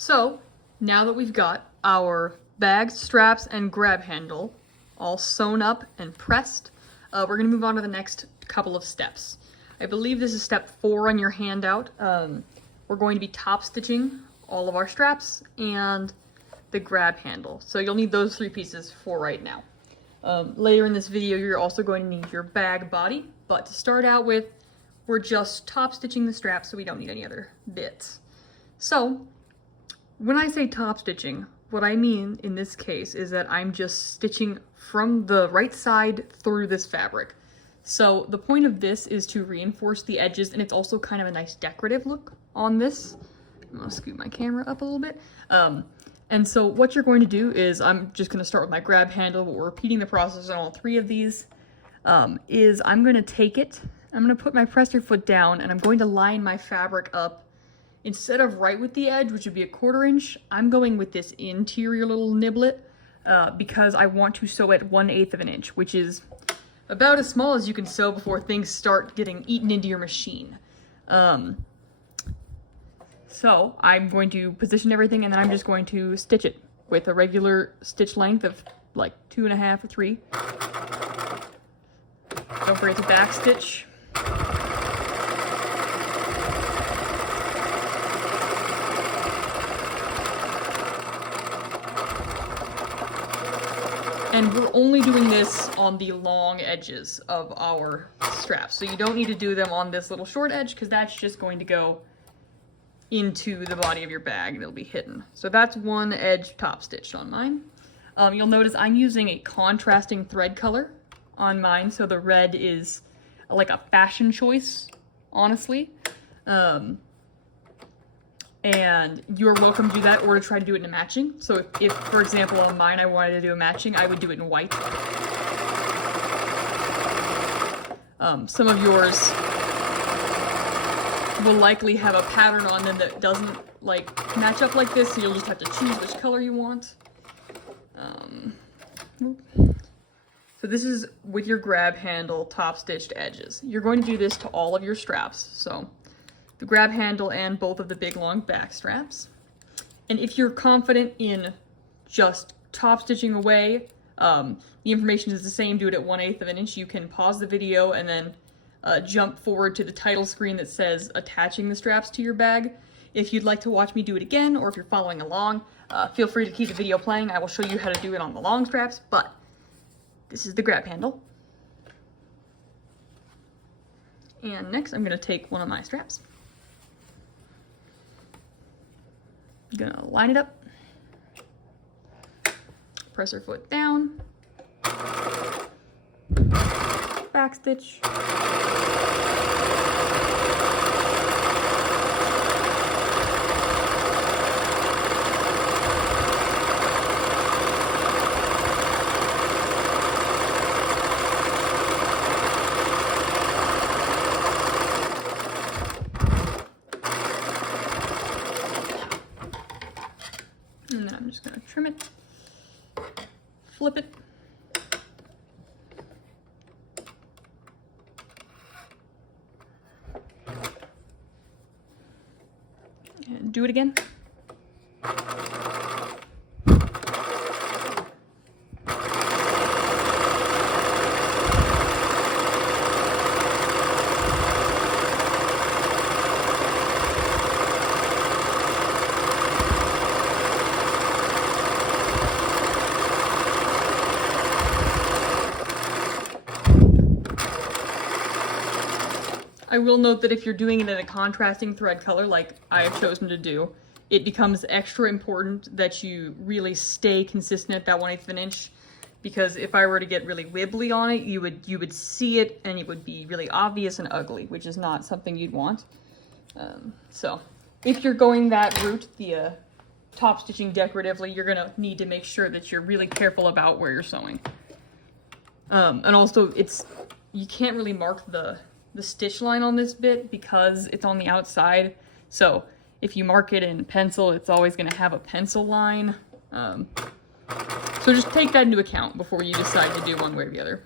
So now that we've got our bag, straps, and grab handle all sewn up and pressed, we're gonna move on to the next couple of steps. I believe this is step 4 on your handout. We're going to be top stitching all of our straps and the grab handle. So you'll need those 3 pieces for right now. Later in this video, you're also going to need your bag body, but to start out with, we're just top stitching the straps, so we don't need any other bits. So when I say top stitching, what I mean in this case is that I'm just stitching from the right side through this fabric. So the point of this is to reinforce the edges, and it's also kind of a nice decorative look on this. I'm gonna scoot my camera up a little bit. And so what you're going to do is, I'm just gonna start with my grab handle, but we're repeating the process on all 3 of these, is I'm gonna take it, I'm gonna put my presser foot down, and I'm going to line my fabric up. Instead of right with the edge, which would be a 1/4 inch, I'm going with this interior little niblet, because I want to sew at 1/8 of an inch, which is about as small as you can sew before things start getting eaten into your machine. So I'm going to position everything, and then I'm just going to stitch it with a regular stitch length of like 2.5 or 3. Don't forget to back stitch. And we're only doing this on the long edges of our straps. So you don't need to do them on this little short edge, because that's just going to go into the body of your bag and it'll be hidden. So that's one edge top stitched on mine. You'll notice I'm using a contrasting thread color on mine. So the red is like a fashion choice, honestly. And you're welcome to do that, or to try to do it in a matching. So if, for example, on mine I wanted to do a matching, I would do it in white. Some of yours will likely have a pattern on them that doesn't like match up like this, so you'll just have to choose which color you want. So this is with your grab handle top stitched edges. You're going to do this to all of your straps. So the grab handle and both of the big long back straps. And if you're confident in just top stitching away, the information is the same, do it at 1/8 of an inch. You can pause the video and then jump forward to the title screen that says attaching the straps to your bag. If you'd like to watch me do it again, or if you're following along, feel free to keep the video playing. I will show you how to do it on the long straps, but this is the grab handle. And next I'm gonna take one of my straps. I'm gonna line it up, presser foot down, back stitch, and then I'm just gonna trim it, flip it, and do it again. I will note that if you're doing it in a contrasting thread color like I have chosen to do, it becomes extra important that you really stay consistent at that 1/8 of an inch, because if I were to get really wibbly on it, you would see it and it would be really obvious and ugly, which is not something you'd want. So if you're going that route, the top stitching decoratively, you're gonna need to make sure that you're really careful about where you're sewing. And also you can't really mark the stitch line on this bit because it's on the outside. So if you mark it in pencil, it's always going to have a pencil line. So just take that into account before you decide to do one way or the other.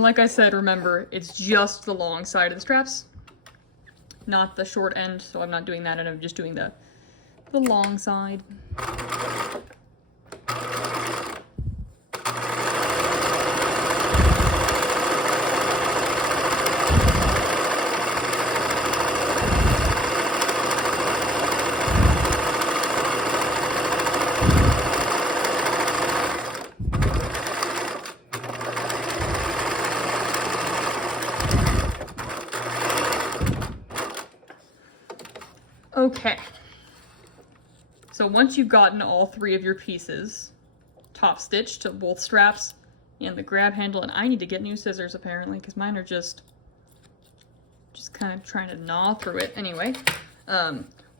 And like I said, remember, it's just the long side of the straps, not the short end, so I'm not doing that, and I'm just doing the long side. Okay, so once you've gotten all three of your pieces top stitched to both straps and the grab handle, and I need to get new scissors apparently because mine are just kind of trying to gnaw through it. Anyway,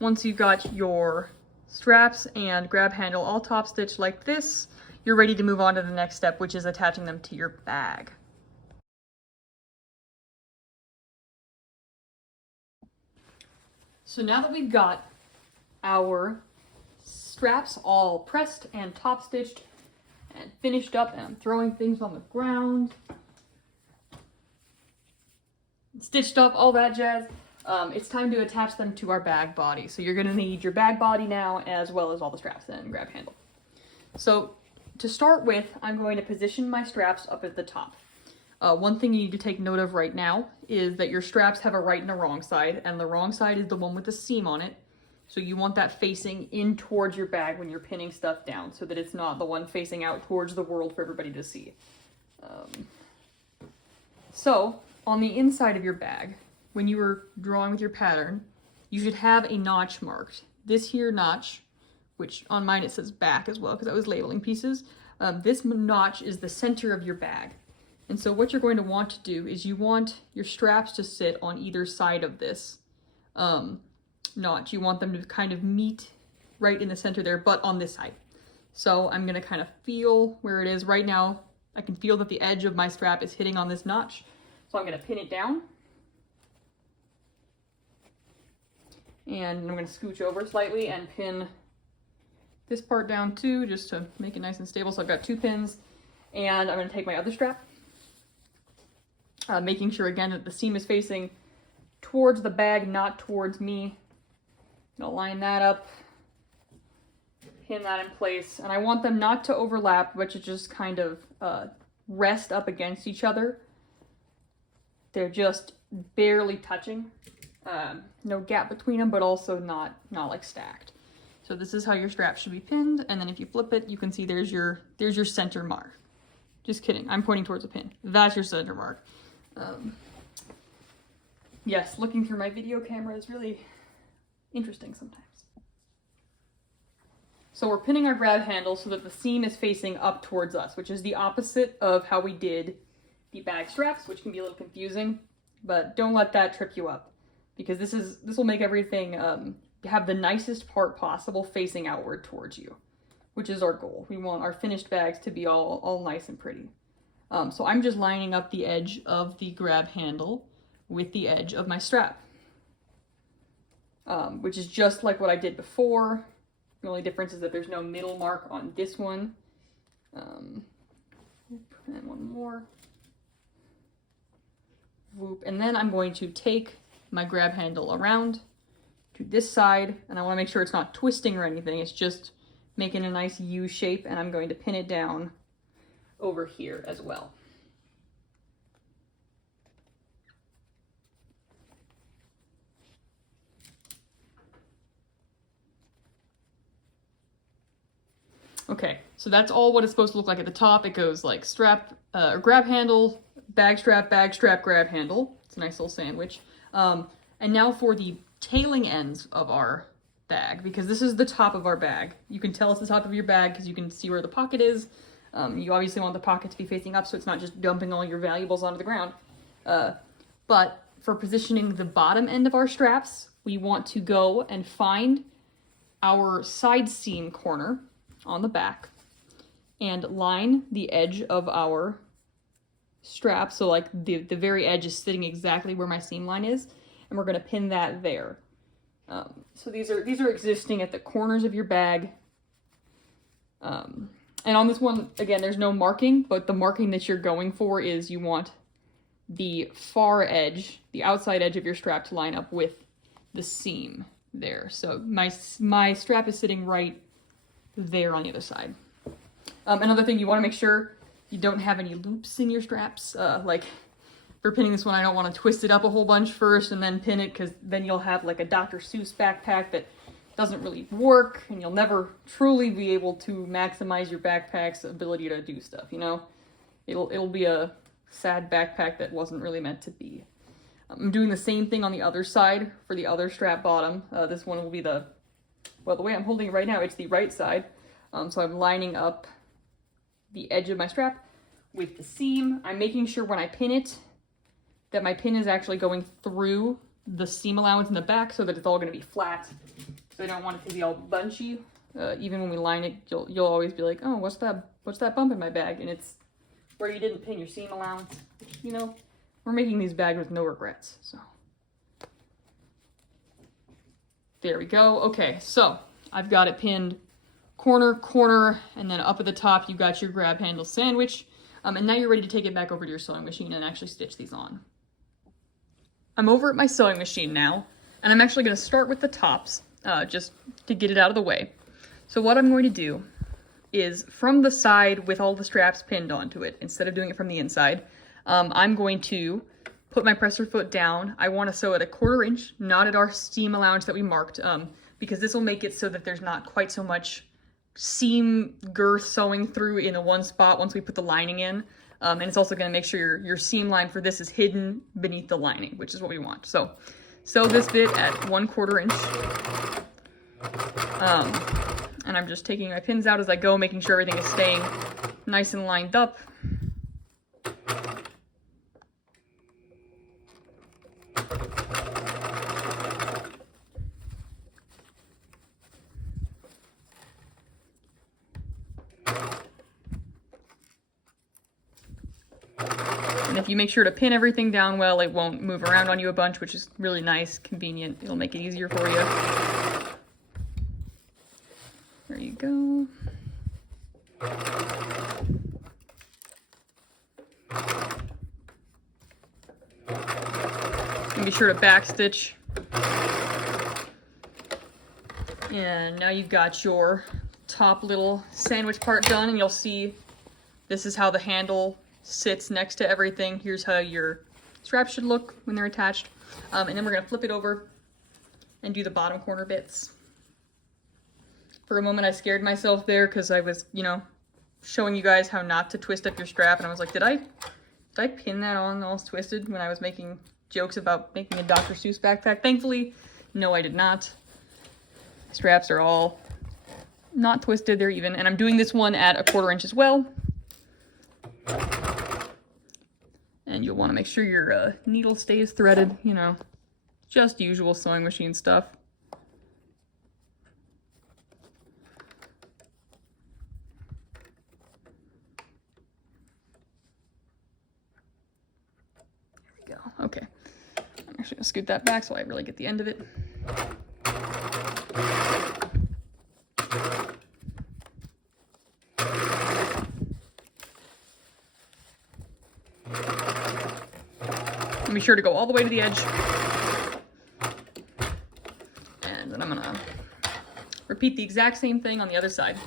once you've got your straps and grab handle all top stitched like this, you're ready to move on to the next step, which is attaching them to your bag. So now that we've got our straps all pressed and top stitched and finished up, and I'm throwing things on the ground, stitched up, all that jazz, it's time to attach them to our bag body. So you're gonna need your bag body now, as well as all the straps and grab handle. So to start with, I'm going to position my straps up at the top. One thing you need to take note of right now is that your straps have a right and a wrong side, and the wrong side is the one with the seam on it. So you want that facing in towards your bag when you're pinning stuff down, so that it's not the one facing out towards the world for everybody to see. So on the inside of your bag, when you were drawing with your pattern, you should have a notch marked. This here notch, which on mine it says back as well because I was labeling pieces, this notch is the center of your bag. And so what you're going to want to do is you want your straps to sit on either side of this notch. You want them to kind of meet right in the center there, but on this side. So I'm gonna kind of feel where it is right now. I can feel that the edge of my strap is hitting on this notch. So I'm gonna pin it down. And I'm gonna scooch over slightly and pin this part down too, just to make it nice and stable. So I've got 2 pins, and I'm gonna take my other strap, making sure again that the seam is facing towards the bag, not towards me. I'm gonna line that up, pin that in place, and I want them not to overlap, but to just kind of rest up against each other. They're just barely touching. No gap between them, but also not like stacked. So this is how your strap should be pinned, and then if you flip it, you can see there's your center mark. Just kidding, I'm pointing towards a pin. That's your center mark. Yes, looking through my video camera is really interesting sometimes. So we're pinning our grab handle so that the seam is facing up towards us, which is the opposite of how we did the bag straps, which can be a little confusing, but don't let that trip you up, because this will make everything have the nicest part possible facing outward towards you, which is our goal. We want our finished bags to be all nice and pretty. So I'm just lining up the edge of the grab handle with the edge of my strap, which is just like what I did before. The only difference is that there's no middle mark on this one. And one more. Whoop. And then I'm going to take my grab handle around to this side, and I want to make sure it's not twisting or anything. It's just making a nice U shape, and I'm going to pin it down over here as well. Okay, so that's all what it's supposed to look like at the top. It goes like strap, grab handle, bag strap, grab handle. It's a nice little sandwich. And now for the tailing ends of our bag, because this is the top of our bag. You can tell it's the top of your bag because you can see where the pocket is. You obviously want the pocket to be facing up so it's not just dumping all your valuables onto the ground. But for positioning the bottom end of our straps, we want to go and find our side seam corner on the back and line the edge of our strap, so like the very edge is sitting exactly where my seam line is, and we're going to pin that there. So these are existing at the corners of your bag, and on this one again there's no marking, but the marking that you're going for is you want the far edge, the outside edge of your strap to line up with the seam there. So my strap is sitting right there on the other side. Another thing, you want to make sure you don't have any loops in your straps. Like for pinning this one, I don't want to twist it up a whole bunch first and then pin it, because then you'll have like a Dr. Seuss backpack that doesn't really work, and you'll never truly be able to maximize your backpack's ability to do stuff, you know? It'll be a sad backpack that wasn't really meant to be. I'm doing the same thing on the other side for the other strap bottom. This one will be the way I'm holding it right now, it's the right side. So I'm lining up the edge of my strap with the seam. I'm making sure when I pin it that my pin is actually going through the seam allowance in the back so that it's all going to be flat. So I don't want it to be all bunchy. Even when we line it, you'll always be like, oh, what's that bump in my bag? And it's where you didn't pin your seam allowance. You know, we're making these bags with no regrets. So there we go. Okay, so I've got it pinned corner, and then up at the top you got your grab handle sandwich. And now you're ready to take it back over to your sewing machine and actually stitch these on. I'm over at my sewing machine now, and I'm actually going to start with the tops, just to get it out of the way. So what I'm going to do is, from the side with all the straps pinned onto it, instead of doing it from the inside, I'm going to put my presser foot down. I want to sew at 1/4 inch, not at our seam allowance that we marked, because this will make it so that there's not quite so much seam girth sewing through in the one spot once we put the lining in. And it's also going to make sure your seam line for this is hidden beneath the lining, which is what we want. So sew this bit at 1/4 inch. And I'm just taking my pins out as I go, making sure everything is staying nice and lined up. And if you make sure to pin everything down well, it won't move around on you a bunch, which is really nice, convenient. It'll make it easier for you. There you go. And be sure to backstitch. And now you've got your top little sandwich part done, and you'll see this is how the handle sits next to everything. Here's how your straps should look when they're attached. And then we're gonna flip it over and do the bottom corner bits. For a moment I scared myself there because I was, you know, showing you guys how not to twist up your strap, and I was like, did I pin that on all twisted when I was making jokes about making a Dr. Seuss backpack? Thankfully, no, I did not. Straps are all not twisted, they're even, and I'm doing this one at 1/4 inch as well. And you'll want to make sure your needle stays threaded, you know, just usual sewing machine stuff. There we go. Okay. I'm actually going to scoot that back so I really get the end of it. And be sure to go all the way to the edge. And then I'm gonna repeat the exact same thing on the other side.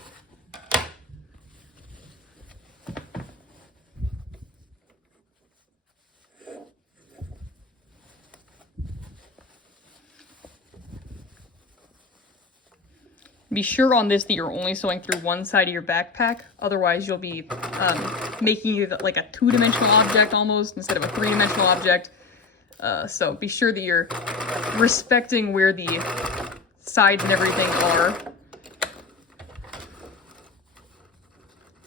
Be sure on this that you're only sewing through one side of your backpack. Otherwise, you'll be making it like a 2-dimensional object almost instead of a 3-dimensional object. So be sure that you're respecting where the sides and everything are.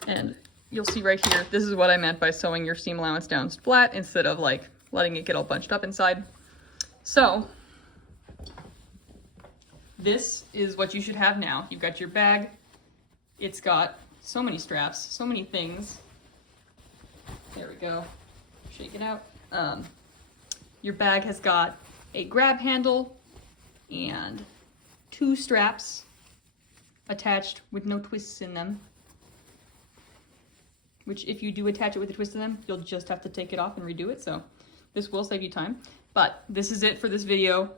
And you'll see right here, this is what I meant by sewing your seam allowance down flat instead of like letting it get all bunched up inside. So this is what you should have now. You've got your bag. It's got so many straps, so many things. There we go. Shake it out. Your bag has got a grab handle and 2 straps attached with no twists in them. Which if you do attach it with a twist in them, you'll just have to take it off and redo it. So This will save you time. But this is it for this video.